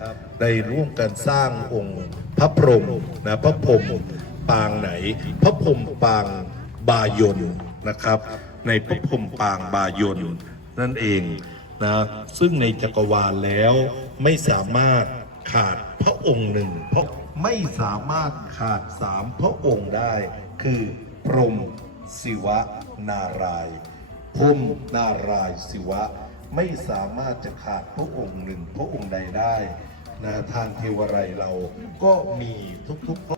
ครับได้ร่วมกันสร้างองค์พระพรหมนะพระพรหมปางไหน พระพรหมปางบายนนะครับ ในพระพรหมปางบายนนั่นเองนะซึ่งในจักรวาลแล้วไม่สามารถขาดพระองค์หนึ่งเพราะไม่สามารถขาดสามพระองค์ได้ คือพรหมศิวะนารายพรหมนารายศิวะ ไม่สามารถจะขาดพระองค์หนึ่งพระองค์ใดได้นะทางเทวไรยเราก็มีทุกๆ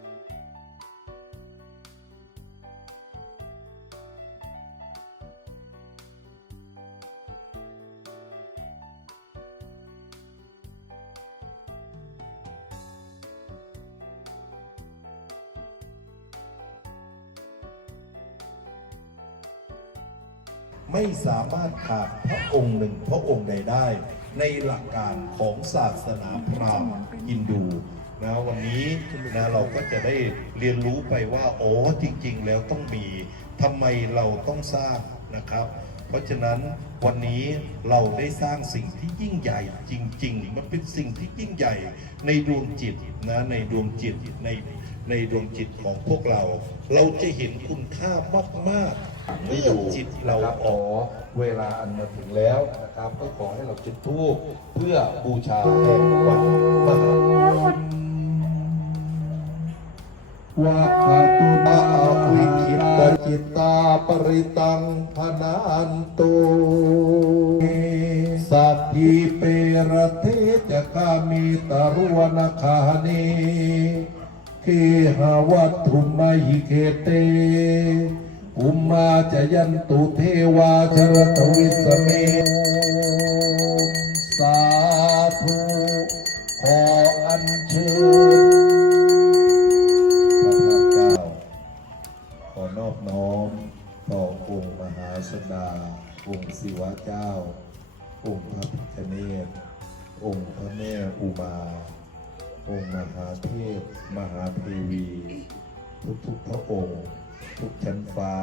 ไม่สามารถขาดพระองค์หนึ่งพระองค์ใดได้ ในหลักการของศาสนาพราหมณ์ฮินดูนะวันนี้นะเราก็จะได้เรียนรู้ไปว่าโอ้จริง ๆ แล้วต้องมีทำไมเราต้องสร้างนะครับ เพราะฉะนั้นวันนี้เราได้สร้างสิ่งที่ยิ่งใหญ่จริง ๆ มันเป็นสิ่งที่ยิ่งใหญ่ในดวงจิตนะในดวงจิตใน ในดวงจิตของพวกเรา เราจะเห็นคุณค่ามากๆเมื่อจิตเราออกเวลาอันมาถึงแล้วนะครับก็ขอให้เราจุดธูปเพื่อบูชาแห่งวันมหาวะคาตุนาวิคิตจิตตาปริตังพนันตุสัตถิเปรเทจะกามิตารุวนาคานี เคหาวัตถุมหิเคเตอุมมาจะยันตุเทวาชรตวิสเม นฟ้า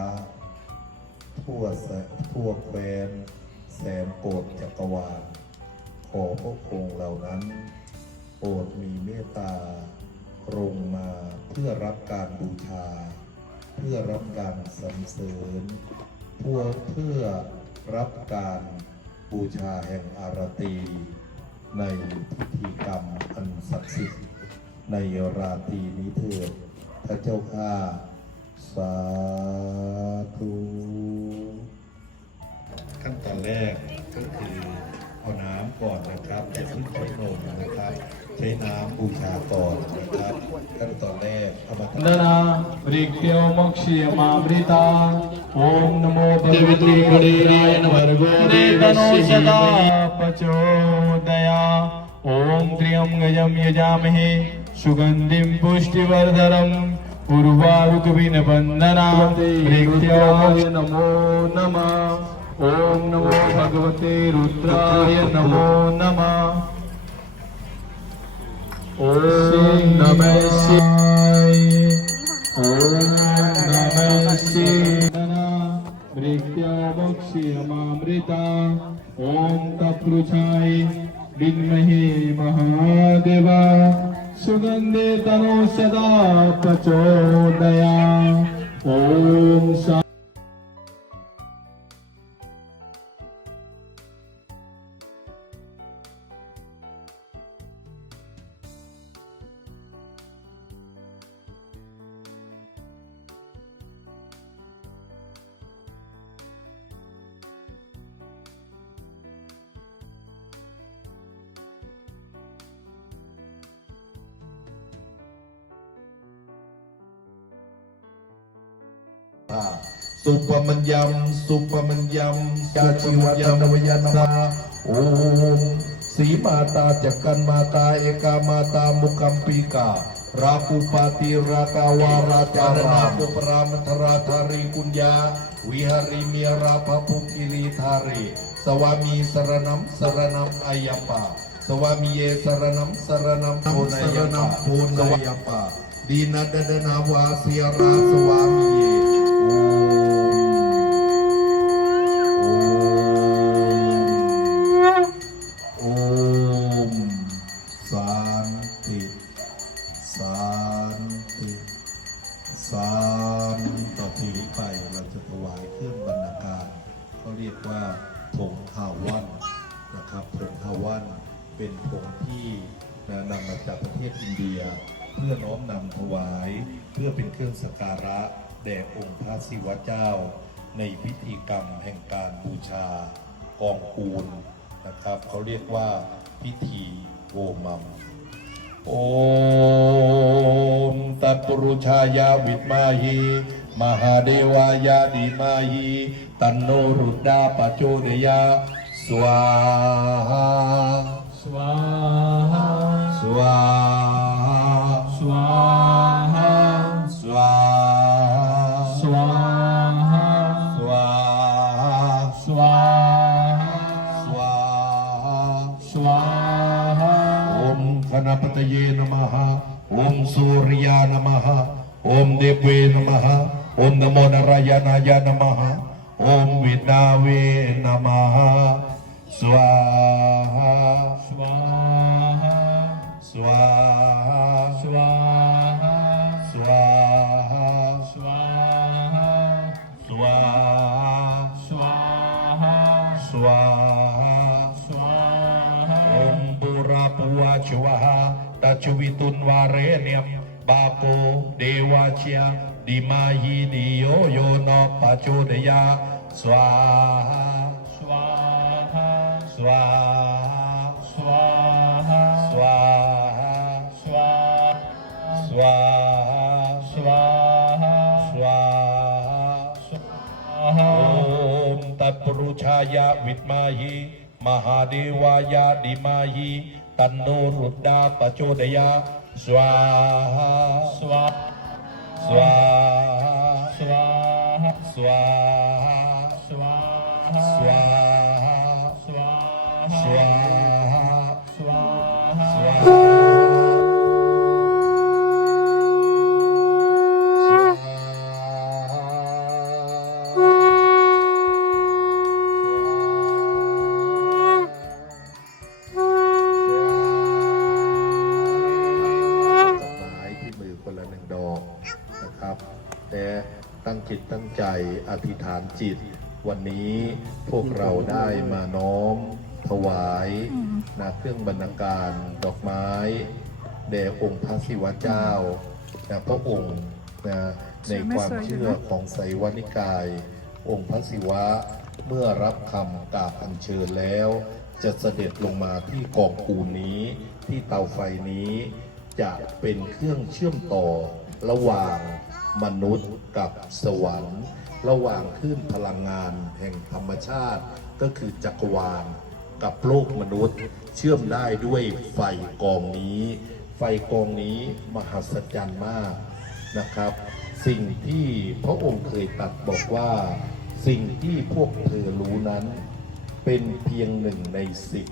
ทั่วแสทั่วแคว้นแสนโกดจักรวาล ขอพระองค์เหล่านั้น โปรดมีเมตตาลงมาเพื่อรับการบูชา เพื่อรับการสรรเสริญเพื่อเพื่อรับการบูชาแห่งอารตี ในพิธีกรรมอันศักดิ์สิทธิ์ในราตรีนี้เถิดพระเจ้าข้า สาธุ ขั้นตอนแรกก็คือเอาน้ำก่อนนะครับจะขึ้นใช้นมนะครับ ใช้น้ำบูชาก่อนนะครับ ขั้นตอนแรกเอามาตั้ง नना मृत्यो मोक्ष्यमामृता ॐ नमो भगवते गणेशाय भर्गो देवस्य सदा प्रचोदया ॐ त्र्यं गजं यजामहे सुगन्धिं पुष्टिवर्धनम् उर्वारुकविनबन्धना मृत्यो नमो नमः। ॐ नमो भगवते रुद्राय नमो नमः। ॐ नमः शिवाय। ॐ नमः विद्महे महादेवा सुगन्धे तनो सदा प्रचोदया ॐ supa menjam supa menjam wajan nama um si mata cekan mata eka mata mukampika rakupati rakawara karena aku peramtera tari kunja wihari miara papukili tari sawami serenam saranam ayapa sawami ye serenam saranam punayapa ayapa dina dadana wasiara sawami ye เป็นผงที่นำมาจากประเทศอินเดีย เพื่อน้อมนำถวาย เพื่อเป็นเครื่องสักการะแด่องค์พระศิวะเจ้า ในพิธีกรรมแห่งการบูชากองคูลนะครับเขาเรียกว่าพิธีโฮมัมโอมตัตปรุชายาวิมาหิมหาเดวายาดีมาหิตันโนรุดดาปโจเดยาสวาหา स्वाहा स्वाहा स्वाहा स्वाहा स्वाहा स्वाहा स्वाहा स्वाहा ॐ गणपतये नमः ॐ सूर्या नमः ॐ देवे नमः ॐ नमो नारायणाय नमः ॐ विनावे नमः swaha swaha swaha swaha swaha swaha swaha swaha swaha swaha om pura pua swaha tacuwitun wareniam bako dewa cia dimahi diyo yono pacudaya swaha स्वाहा स्वाहा स्वाहा स्वाहा स्वाहा स्वाहा स्वाहा ॐ तत्पुरुषाय विद्महि महादेवाय धीमहि तन्नो रुद्रा प्रचोदया स्वाहा स्वाहा स्वाहा स्वाहा स्वाहा แต่ตั้งจิตตั้งใจอธิษฐานจิต วันนี้พวกเราได้มาน้อม ถวายนะเครื่องบรรณาการดอกไม้แด่องค์พระศิวะเจ้านะพระองค์นะในความเชื่อของไสยวนิกาย องค์พระศิวะเมื่อรับคำกราบอัญเชิญแล้ว จะเสด็จลงมาที่กองปูนนี้ ที่เตาไฟนี้ จะเป็นเครื่องเชื่อมต่อระหว่างมนุษย์กับสวรรค์ ระหว่างคลื่นพลังงานแห่งธรรมชาติก็คือจักรวาล กับโลกมนุษย์ เชื่อมได้ด้วยไฟกองนี้ ไฟกองนี้มหัศจรรย์มากนะครับ สิ่งที่พระองค์เคยตรัดบอกว่า สิ่งที่พวกเธอรู้นั้น เป็นเพียงหนึ่งในสิบ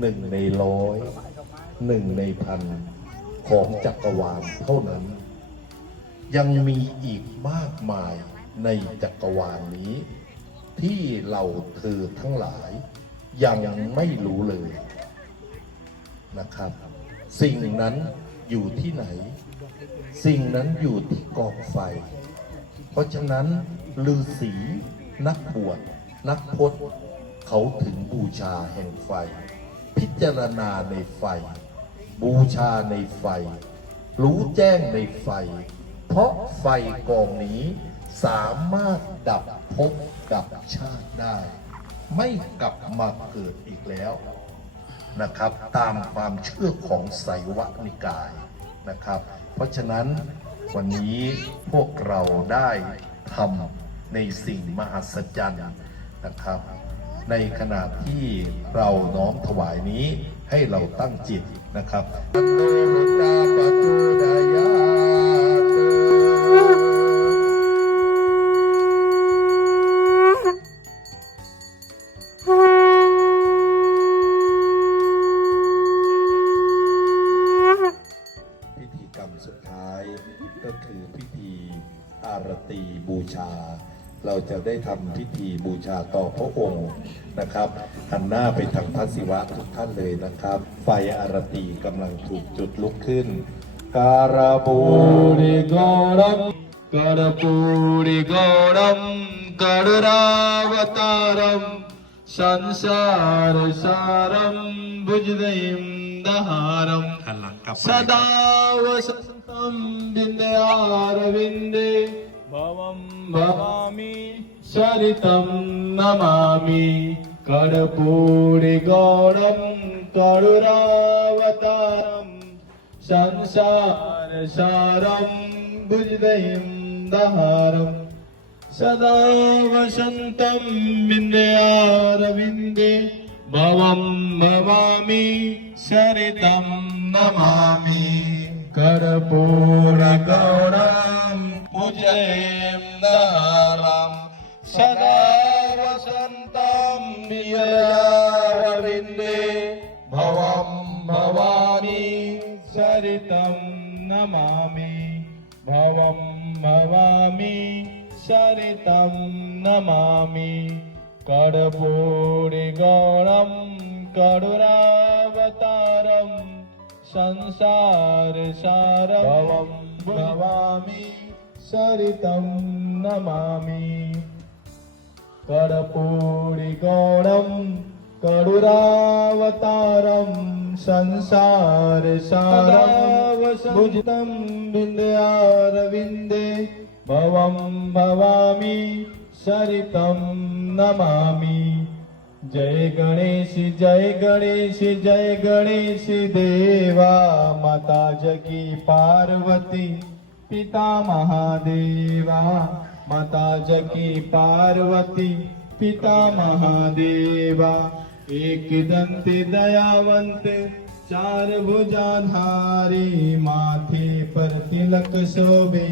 หนึ่งในร้อยหนึ่งในพันของจักรวาลเท่านั้น ยังมีอีกมากมายในจักรวาลนี้ ที่เราเธอทั้งหลาย ยังไม่รู้เลยนะครับ สิ่งนั้นอยู่ที่ไหน สิ่งนั้นอยู่ที่กองไฟ เพราะฉะนั้นฤาษีนักบวชนักพจน์เขาถึงบูชาแห่งไฟ พิจารณาในไฟ บูชาในไฟ รู้แจ้งในไฟ เพราะไฟกองนี้สามารถดับภพดับชาติได้ ไม่กลับมาเกิดอีกแล้วนะครับ ตามความเชื่อของไสยวนิกายนะครับ เพราะฉะนั้นวันนี้พวกเราได้ทำในสิ่งมหัศจรรย์นะครับ ในขณะที่เราน้อมถวายนี้ให้เราตั้งจิตนะครับ จะได้ทำพิธีบูชาต่อพระองค์นะครับหันหน้าไปทางพระศิวะทุกท่านเลยนะครับ ไฟอารตีกำลังถูกจุดลุกขึ้น การาบู Puri Garam Karapuri Garam Karunavataram संसार सारं भुजदयं दहारं หันหลังกลับไป सदा பவம் பவாமி சரிதம் நமாமி கடபூரி கௌடம் கருராவதாரம் சம்சார சாரம் புஜதயம் தஹாரம் சதா வசந்தம் விந்தயாரவிந்தே பவம் பவாமி சரிதம் நமாமி கடபூர கௌடம் पूजयं दारं सदा वसन्तं विन्द्यारविन्दे भवं भवामि सरितं नमामि। भवं भवामि सरितं नमामि। कर्पूरिगौरं करुरावतारं संसारसारभवं भवामि सरितं नमामि। कर्पूरिगौरं करुरावतारं संसारसारं भुजितं विन्द्यारविन्दे भवं भवामि सरितं नमामि। जय गणेश जय गणेश जय गणेश देवा माता जगी पार्वती पिता महादेवा, माता जकी पार्वती, पिता महादेवा, एक दंत दयावंत, चार भुजाधारी माथे पर तिलक शोभे,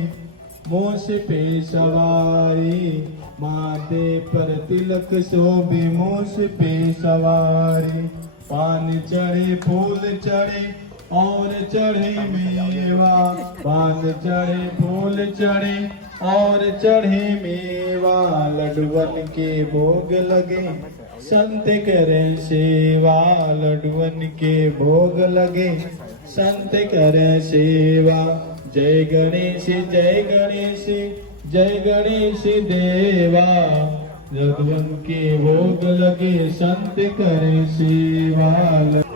मोश पे सवारी माथे पर तिलक शोभे, मोश पे सवारी पान चढ़े, फूल चढ़े और चढ़े मेवा पान चढ़े फूल चढ़े और चढ़े मेवा लडवन के भोग लगे। संत करें सेवा लडवन के भोग लगे। संत करें सेवा जय गणेश जय गणेश जय गणेश देवा। लडवन के भोग लगे संत करें सेवा